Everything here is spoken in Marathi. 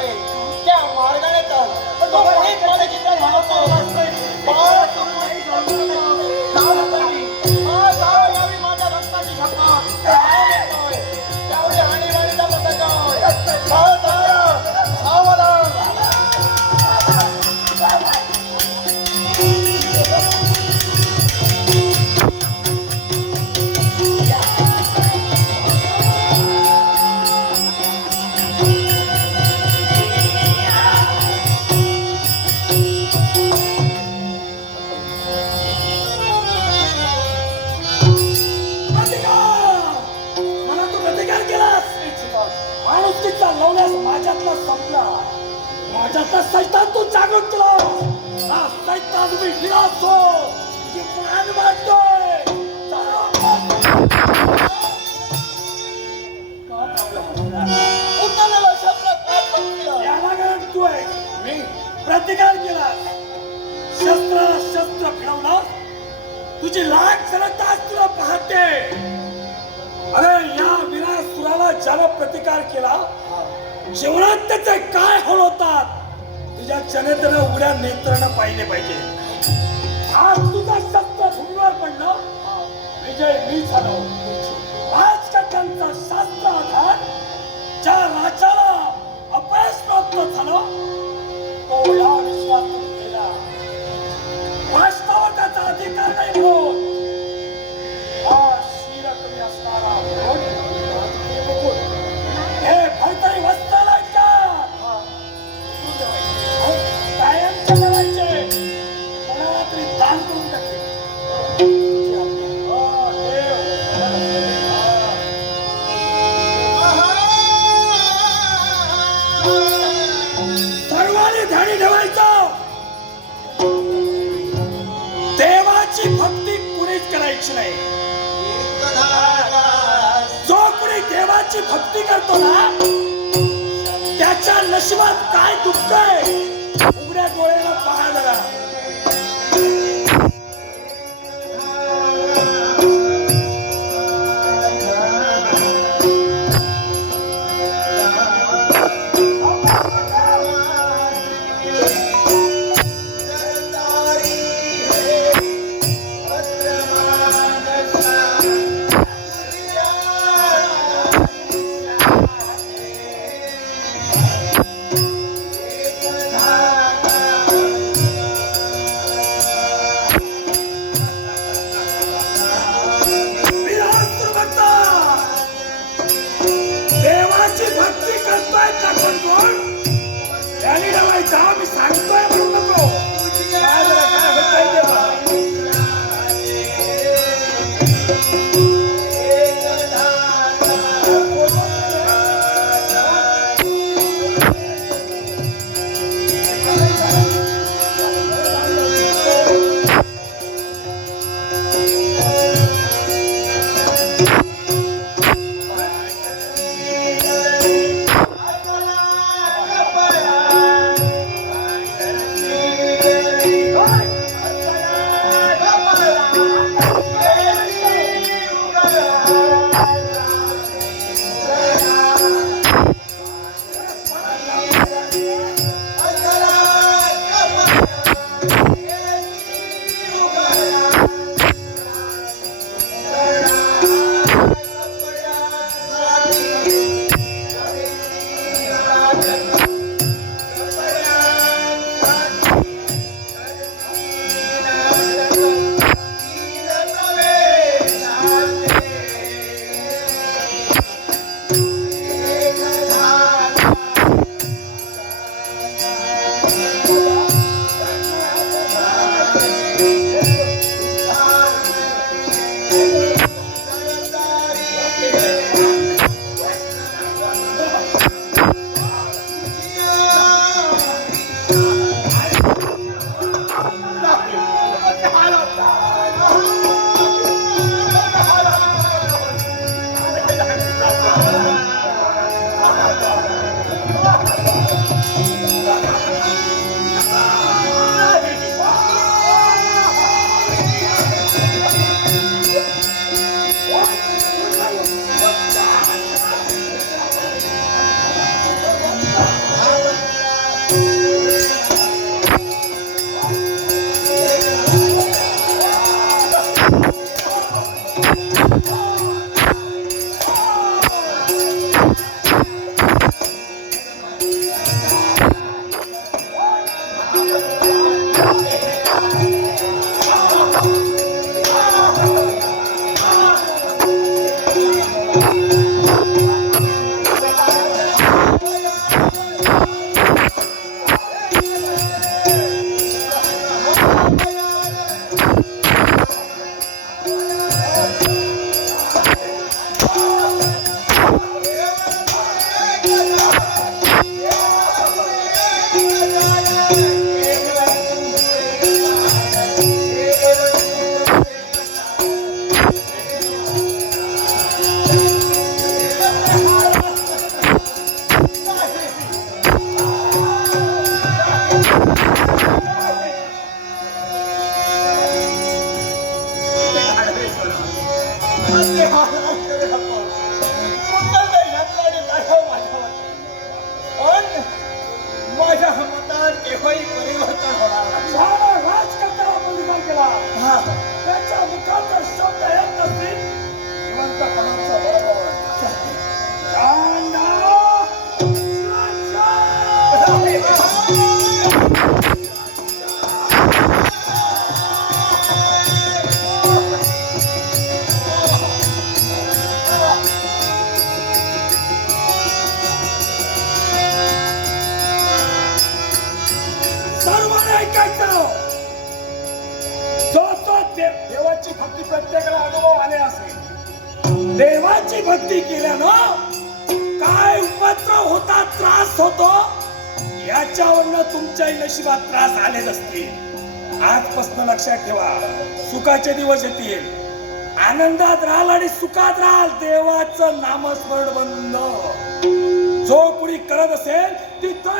Amen. त्याचा सैतान तू जागृत केला हा सैतान मी विरासो की प्राण मारतोय तू आहे प्रतिकार केला शस्त्र शस्त्र फिरवला तुझी लाख सरता तुला पाहते अरे या विनासुराला ज्याला प्रतिकार केला जेवणात त्याचे काय होल होतात तुझ्या जनतेनं उघड्या नेत्रानं पाहिले पाहिजे. आज तुझा सत्य भूमीवर पडलं. विजय मी झालो. आज त्यांचा शास्त्र आधार ज्या राजाला अपयश प्राप्त झालं रात्री दान करून टाकले. सर्वांनी ध्यानी ठेवायचं. देवाची भक्ती कुणीच करायची नाही. जो कुणी देवाची भक्ती करतो ना त्याच्या नशिबात काय दुखतंय आहे उघड्या डोळ्याला पाहायला भक्ती करतोय का कोण कोण मी सांगतोय ऐकायचं. जो तो दे- देवाची भक्ती प्रत्येकाला अनुभव आले असेल. देवाची भक्ती केल्यानं काय उपद्रव होता त्रास होतो याच्यावरनं तुमच्या नशिबात त्रास आले असतील. आजपासून लक्षात ठेवा सुखाचे दिवस येतील. आनंदात राहाल आणि सुखात राहाल देवाचं नामस्मरण बंद. जो कुणी करत असेल तिथं